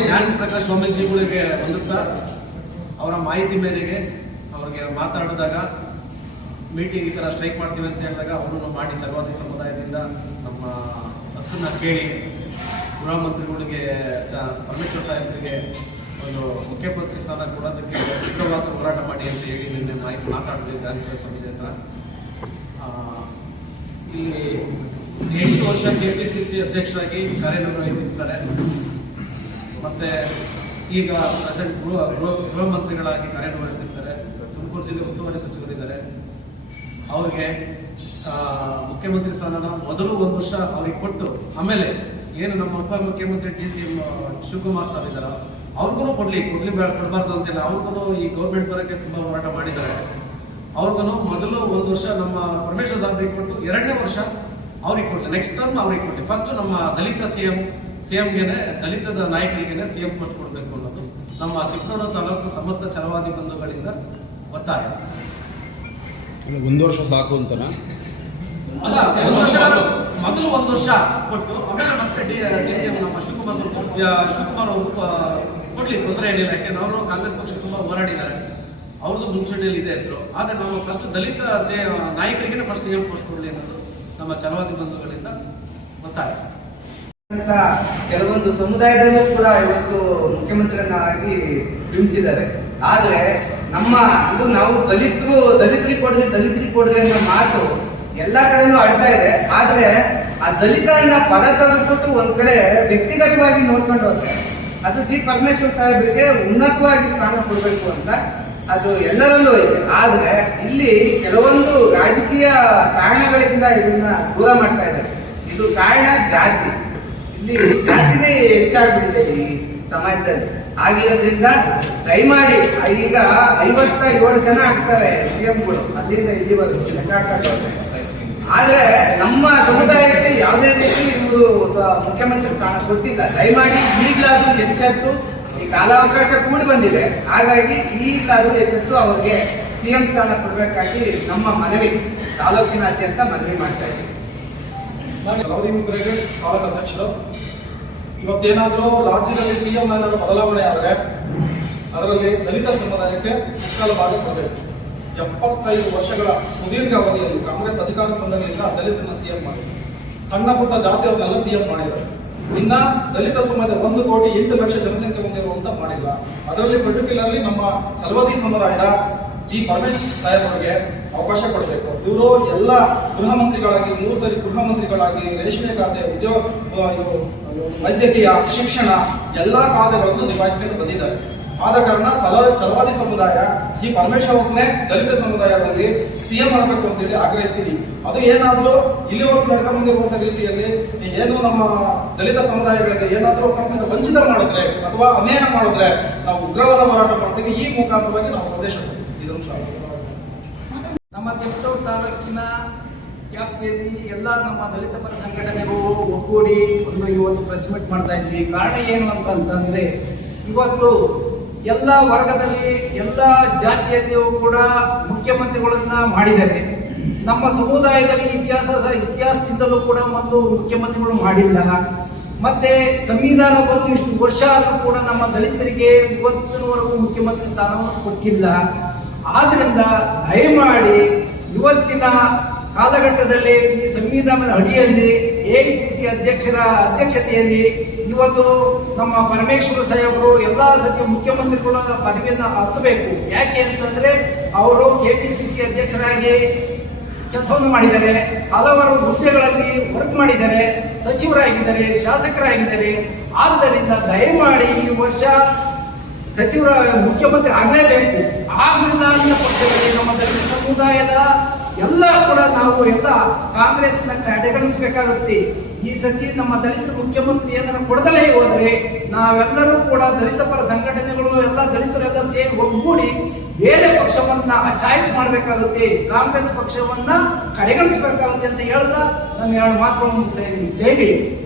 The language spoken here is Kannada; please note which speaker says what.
Speaker 1: ಜ್ಞಾನ ಪ್ರಕಾಶ್ ಸ್ವಾಮೀಜಿಗಳಿಗೆ ವಂದಿಸ್ತಾ, ಅವರ ಮಾಹಿತಿ ಮೇರೆಗೆ ಅವ್ರಿಗೆ ಮಾತಾಡಿದಾಗ ಮೀಟಿಂಗ್ ಈ ಥರ ಸ್ಟ್ರೈಕ್ ಮಾಡ್ತೀವಿ ಅಂತ ಹೇಳಿದಾಗ ಅವರನ್ನು ಮಾಡಿ ಚಲವಾದಿ ಸಮುದಾಯದಿಂದ ನಮ್ಮ ಹಕ್ಕನ್ನ ಕೇಳಿ, ಗೃಹ ಮಂತ್ರಿಗಳಿಗೆ ಪರಮೇಶ್ವರ್ ಸಾಹೇಬರಿಗೆ ಒಂದು ಮುಖ್ಯಮಂತ್ರಿ ಸ್ಥಾನ ಕೊಡೋದಕ್ಕೆ ತೀವ್ರವಾದ ಹೋರಾಟ ಮಾಡಿ ಅಂತ ಹೇಳಿ ನಿನ್ನೆ ಮಾಹಿತಿ ಮಾತಾಡಿದ್ವಿ ಗಾಂಧಿ ಸ್ವಾಮೀಜಿ ಹತ್ರ. ಇಲ್ಲಿ ಎಂಟು ವರ್ಷ ಕೆ ಪಿ ಸಿ ಸಿ ಅಧ್ಯಕ್ಷರಾಗಿ ಕಾರ್ಯನಿರ್ವಹಿಸಿರ್ತಾರೆ. ಮತ್ತೆ ಈಗ ಪ್ರೆಸೆಂಟ್ ಗೃಹ ಗೃಹ ಮಂತ್ರಿಗಳಾಗಿ ಕಾರ್ಯನಿರ್ವಹಿಸ್ತಿರ್ತಾರೆ ತುಮಕೂರು ಜಿಲ್ಲೆ ಉಸ್ತುವಾರಿ ಸಚಿವರಿದ್ದಾರೆ. ಅವ್ರಿಗೆ ಮುಖ್ಯಮಂತ್ರಿ ಸ್ಥಾನನ ಮೊದಲು ಒಂದು ವರ್ಷ ಅವ್ರಿಗೆ ಕೊಟ್ಟು ಆಮೇಲೆ ಏನು ನಮ್ಮ ಉಪ ಮುಖ್ಯಮಂತ್ರಿ D C M Shivakumar saab ಇದ್ದಾರ ಅವ್ರಿಗೂ ಕೊಡ್ಲಿ ಕೊಡ್ಲಿ ಕೊಡಬಾರ್ದು ಅಂತಿಲ್ಲ ಅವ್ರಿಗೂ ಈ ಗೌರ್ಮೆಂಟ್ ಬರೋಕ್ಕೆ ತುಂಬಾ ಹೋರಾಟ ಮಾಡಿದ್ದಾರೆ. ಅವ್ರಿಗೂ ಮೊದಲು ಒಂದು ವರ್ಷ ನಮ್ಮ ಪರಮೇಶ್ವರ್ ಸಾಬ್ರಿಗೆ ಕೊಟ್ಟು ಎರಡನೇ ವರ್ಷ ಅವ್ರಿಗೆ ಕೊಟ್ಟೆ ನೆಕ್ಸ್ಟ್ ಟರ್ಮ್ ಅವ್ರಿಗೆ ಕೊಟ್ಟೆ ಫಸ್ಟ್ ನಮ್ಮ ದಲಿತ ಸಿ ಎಂ ಸಿ ಎಂಗೆನೆ ದಲಿತದ ನಾಯಕರಿಗೆನೆ ಸಿ ಎಂ ಪೋಸ್ಟ್ ಕೊಡಬೇಕು ಅನ್ನೋದು ನಮ್ಮ ತಿಪ್ಪನೂರು ತಾಲೂಕು ಸಮಸ್ತ ಚಲವಾದಿ ಬಂಧುಗಳಿಂದ ಒತ್ತಾಯ.
Speaker 2: ಒಂದು ವರ್ಷ ಸಾಕು ಅಂತನಾ?
Speaker 1: ಅಲ್ಲ ಒಂದು ವರ್ಷ ಮೊದಲು ಒಂದು ವರ್ಷ ಕೊಟ್ಟು ಆಮೇಲೆ ಮತ್ತೆ ಡಿ ಡಿ ಸಿ ಎಂ ನಮ್ಮ ಶಿವಕುಮಾರ್ ಸ್ವಲ್ಪ ಶಿವಕುಮಾರ್ ಅವರು ಕೊಡ್ಲಿ ತೊಂದರೆ ಏನಿಲ್ಲ. ಯಾಕೆಂದ್ರೆ ಅವರು ಕಾಂಗ್ರೆಸ್ ಪಕ್ಷ ತುಂಬಾ ಹೋರಾಡಿದ್ದಾರೆ. ಅವ್ರದ್ದು ಮುಂಚೂಣಿಯಲ್ಲಿ ಇದೆ ಹೆಸರು. ಆದ್ರೆ ನಾವು ಫಸ್ಟ್ ದಲಿತ ಸೇ ನಾಯಕರಿಗೆ ಫಸ್ಟ್ ಸಿ ಎಂ ಪೋಸ್ಟ್ ಕೊಡ್ಲಿ ಅನ್ನೋದು ನಮ್ಮ ಚಲವಾದಿ ಬಂಧುಗಳಿಂದ ಒತ್ತಾಯ
Speaker 3: ಕೆಲವೊಂದು ಸಮುದಾಯದಲ್ಲೂ ಕೂಡ ಇವತ್ತು ಮುಖ್ಯಮಂತ್ರಿಯನ್ನಾಗಿ ಬಿಂಬಿಸಿದ್ದಾರೆ. ಆದ್ರೆ ನಮ್ಮ ಇದು ನಾವು ದಲಿತರು ದಲಿತರಿಗೆ ಕೊಡ್ರಿ ದಲಿತರಿಗೆ ಕೊಡ್ರಿ ಅನ್ನೋ ಮಾತು ಎಲ್ಲಾ ಕಡೆನೂ ಆಡ್ತಾ ಇದೆ. ಆದ್ರೆ ಆ ದಲಿತ ಅನ್ನೋ ಪದ ತೆಗೆದ್ಬಿಟ್ಟು ಒಂದ್ ಕಡೆ ವ್ಯಕ್ತಿಗತವಾಗಿ ನೋಡ್ಕೊಂಡು ಹೋದ್ರೆ ಅದು ಜಿ. ಪರಮೇಶ್ವರ್ ಸಾಹೇಬರಿಗೆ ಉನ್ನತವಾಗಿ ಸ್ಥಾನ ಕೊಡಬೇಕು ಅಂತ ಅದು ಎಲ್ಲರಲ್ಲೂ ಇದೆ. ಆದ್ರೆ ಇಲ್ಲಿ ಕೆಲವೊಂದು ರಾಜಕೀಯ ಕಾರಣಗಳಿಂದ ಇದನ್ನ ದೂರ ಮಾಡ್ತಾ ಇದ್ದಾರೆ. ಇದು ಕಾರಣ ಜಾತಿ. ಇಲ್ಲಿ ಜಾತಿನೇ ಹೆಚ್ಚಾಗ್ಬಿಟ್ಟಿದೆ ಈ ಸಮಾಜದಲ್ಲಿ. ಆಗಿರೋದ್ರಿಂದ ದಯಮಾಡಿ, ಈಗ ಐವತ್ತ ಏಳು ಜನ ಆಗ್ತಾರೆ ಸಿಎಂಗಳು ಅಲ್ಲಿಂದ ಇಲ್ಲಿವರೆಗೂ ಲೆಕ್ಕ ಹಾಕೊಂಡು ಹೋದ್ರೆ. ಆದ್ರೆ ನಮ್ಮ ಸಮುದಾಯಕ್ಕೆ ಯಾವುದೇ ರೀತಿ ಇವರು ಸ- ಮುಖ್ಯಮಂತ್ರಿ ಸ್ಥಾನ ಕೊಟ್ಟಿಲ್ಲ. ದಯಮಾಡಿ ಈಗಲಾದ್ರೂ ಎಚ್ಚೆತ್ತು ಈ ಕಾಲಾವಕಾಶ ಕೂಡಿ ಬಂದಿದೆ. ಹಾಗಾಗಿ ಈ ಲಾರಿ ಎಚ್ಚೆತ್ತು ಅವರಿಗೆ ಸಿಎಂ ಸ್ಥಾನ ಕೊಡಬೇಕಾಗಿ ನಮ್ಮ ಮನವಿ ತಾಲೂಕಿನಾದ್ಯಂತ ಮನವಿ ಮಾಡ್ತಾ ಇದ್ದೀವಿ
Speaker 4: ತಾಲೂಕು ಅಧ್ಯಕ್ಷರು. ಇವತ್ತೇನಾದರೂ ರಾಜ್ಯದಲ್ಲಿ ಸಿಎಂ ಏನಾದರೂ ಬದಲಾವಣೆ ಆದರೆ ಅದರಲ್ಲಿ ದಲಿತ ಸಮುದಾಯಕ್ಕೆ ಮುಕ್ಕಾಲ ಭಾಗ ಕೊಡಬೇಕು ಎಪ್ಪತ್ತೈದು ವರ್ಷಗಳ ಸುದೀರ್ಘ ಅವಧಿಯಲ್ಲಿ ಕಾಂಗ್ರೆಸ್ ಅಧಿಕಾರ ತಂದಾಗಲಿಂದ ದಲಿತನ ಸಿಎಂ ಮಾಡಿ ಸಣ್ಣ ಪುಟ್ಟ ಜಾತಿಯವರನ್ನೆಲ್ಲ ಸಿಎಂ ಮಾಡಿದ್ದಾರೆ ಇನ್ನ ದಲಿತ ಸಮಾಜ ಒಂದು ಕೋಟಿ ಎಂಟು ಲಕ್ಷ ಜನಸಂಖ್ಯೆ ಹೊಂದಿರುವಂತ ಮಾಡಿಲ್ಲ. ಅದರಲ್ಲಿ ಪರ್ಟಿಕ್ಯುಲರ್ಲಿ ನಮ್ಮ ಸಲವಾದಿ ಸಮುದಾಯದ ಜಿ. ಪರಮೇಶ್ ಸಾಹೇಬ್ ಅವರಿಗೆ ಅವಕಾಶ ಕೊಡಬೇಕು. ಇವರು ಎಲ್ಲ ಗೃಹ ಮಂತ್ರಿಗಳಾಗಿ, ಮೂರು ಸರಿ ಗೃಹ ಮಂತ್ರಿಗಳಾಗಿ ರೇಷ್ಮೆ ಖಾತೆ, ಉದ್ಯೋಗ ವೈದ್ಯಕೀಯ, ಶಿಕ್ಷಣ, ಎಲ್ಲಾ ಖಾತೆಗಳನ್ನು ನಿಭಾಯಿಸಿಕೊಂಡು ಬಂದಿದ್ದಾರೆ. ಆದ ಕಾರಣ ಸಲ, ಚಲವಾದಿ ಸಮುದಾಯ, ಜಿ ಪರಮೇಶ್ವರ್ ಅವ್ರನ್ನೇ ದಲಿತ ಸಮುದಾಯದಲ್ಲಿ ಸಿಎಂ ಮಾಡಬೇಕು ಅಂತೇಳಿ ಆಗ್ರಹಿಸ್ತೀವಿ. ಅದು ಏನಾದರೂ ಇಲ್ಲಿವರೆಗೂ ನಡ್ಕೊಂಡು ಬಂದಿರುವಂತ ರೀತಿಯಲ್ಲಿ ಏನು ನಮ್ಮ ದಲಿತ ಸಮುದಾಯಗಳಿಗೆ ಏನಾದರೂ ಅಕಸ್ಮಾತ್ ವಂಚಿತ ಮಾಡಿದ್ರೆ ಅಥವಾ ಅನ್ಯಾಯ ಮಾಡಿದ್ರೆ ನಾವು ಉಗ್ರವಾದ ಹೋರಾಟ ಮಾಡ್ತೀವಿ. ಈ ಮುಖಾಂತರವಾಗಿ ನಾವು ಸಂದೇಶ ಇದೊಂದು.
Speaker 5: ನಮ್ಮ ತಿಪಟೂರು ತಾಲೂಕಿನ ವ್ಯಾಪ್ತಿಯಲ್ಲಿ ಎಲ್ಲ ನಮ್ಮ ದಲಿತ ಪರ ಸಂಘಟನೆಗಳು ಒಗ್ಗೂಡಿ ಒಂದು ಇವತ್ತು ಪ್ರೆಸ್ ಮೀಟ್ ಮಾಡ್ತಾ ಇದ್ವಿ. ಕಾರಣ ಏನು ಅಂತ ಅಂತಂದ್ರೆ, ಇವತ್ತು ಎಲ್ಲ ವರ್ಗದಲ್ಲಿ ಎಲ್ಲ ಜಾತಿಯಲ್ಲಿಯೂ ಕೂಡ ಮುಖ್ಯಮಂತ್ರಿಗಳನ್ನ ಮಾಡಿದ್ದಾರೆ. ನಮ್ಮ ಸಮುದಾಯದಲ್ಲಿ ಇತಿಹಾಸ ಇತಿಹಾಸದಿಂದಲೂ ಕೂಡ ಒಂದು ಮುಖ್ಯಮಂತ್ರಿಗಳು ಮಾಡಿಲ್ಲ. ಮತ್ತೆ ಸಂವಿಧಾನ ಬಂದು ಇಷ್ಟು ವರ್ಷ ಆದರೂ ಕೂಡ ನಮ್ಮ ದಲಿತರಿಗೆ ಇವತ್ತಿನವರೆಗೂ ಮುಖ್ಯಮಂತ್ರಿ ಸ್ಥಾನವನ್ನು ಕೊಟ್ಟಿಲ್ಲ. ಆದ್ರಿಂದ ದಯಮಾಡಿ ಇವತ್ತಿನ ಕಾಲಘಟ್ಟದಲ್ಲಿ ಈ ಸಂವಿಧಾನದ ಅಡಿಯಲ್ಲಿ ಎ ಸಿ ಸಿ ಅಧ್ಯಕ್ಷರ ಅಧ್ಯಕ್ಷತೆಯಲ್ಲಿ ಇವತ್ತು ನಮ್ಮ ಪರಮೇಶ್ವರ ಸಾಹೇಬರು ಎಲ್ಲ ಸಚಿವ ಮುಖ್ಯಮಂತ್ರಿಗಳ ಪದವಿಯನ್ನು ಹತ್ತಬೇಕು. ಯಾಕೆ ಅಂತಂದ್ರೆ ಅವರು ಕೆ ಪಿ ಸಿ ಸಿ ಅಧ್ಯಕ್ಷರಾಗಿ ಕೆಲಸವನ್ನು ಮಾಡಿದ್ದಾರೆ. ಹಲವಾರು ಹುದ್ದೆಗಳಲ್ಲಿ ವರ್ಕ್ ಮಾಡಿದ್ದಾರೆ. ಸಚಿವರಾಗಿದ್ದಾರೆ, ಶಾಸಕರಾಗಿದ್ದಾರೆ. ಆದ್ದರಿಂದ ದಯಮಾಡಿ ಈ ವರ್ಷ ಸಚಿವರ ಮುಖ್ಯಮಂತ್ರಿ ಆಗಲೇಬೇಕು. ಆಗಲಿಲ್ಲ ಪಕ್ಷದಲ್ಲಿ ನಮ್ಮ ದಲಿತ ಸಮುದಾಯದ ಎಲ್ಲ ಕೂಡ ನಾವು ಎಲ್ಲ ಕಾಂಗ್ರೆಸ್ನ ಕಡೆಗಣಿಸಬೇಕಾಗುತ್ತೆ ಈ ಸತಿ ನಮ್ಮ ದಲಿತ ಮುಖ್ಯಮಂತ್ರಿ ಏನಾರ ಕೊಡದಲೇ ಹೋದರೆ ನಾವೆಲ್ಲರೂ ಕೂಡ ದಲಿತ ಪರ ಸಂಘಟನೆಗಳು ಎಲ್ಲ ದಲಿತರೆಲ್ಲ ಸೇರಿ ಒಗ್ಗೂಡಿ ಬೇರೆ ಪಕ್ಷವನ್ನ ಚಾಯ್ಸ್ ಮಾಡಬೇಕಾಗುತ್ತೆ. ಕಾಂಗ್ರೆಸ್ ಪಕ್ಷವನ್ನ ಕಡೆಗಣಿಸಬೇಕಾಗುತ್ತೆ ಅಂತ ಹೇಳ್ತಾ ನಾನು ಎರಡು ಮಾತುಗಳನ್ನು ಮುಗಿಸ್ತಾ ಇದ್ದೀನಿ.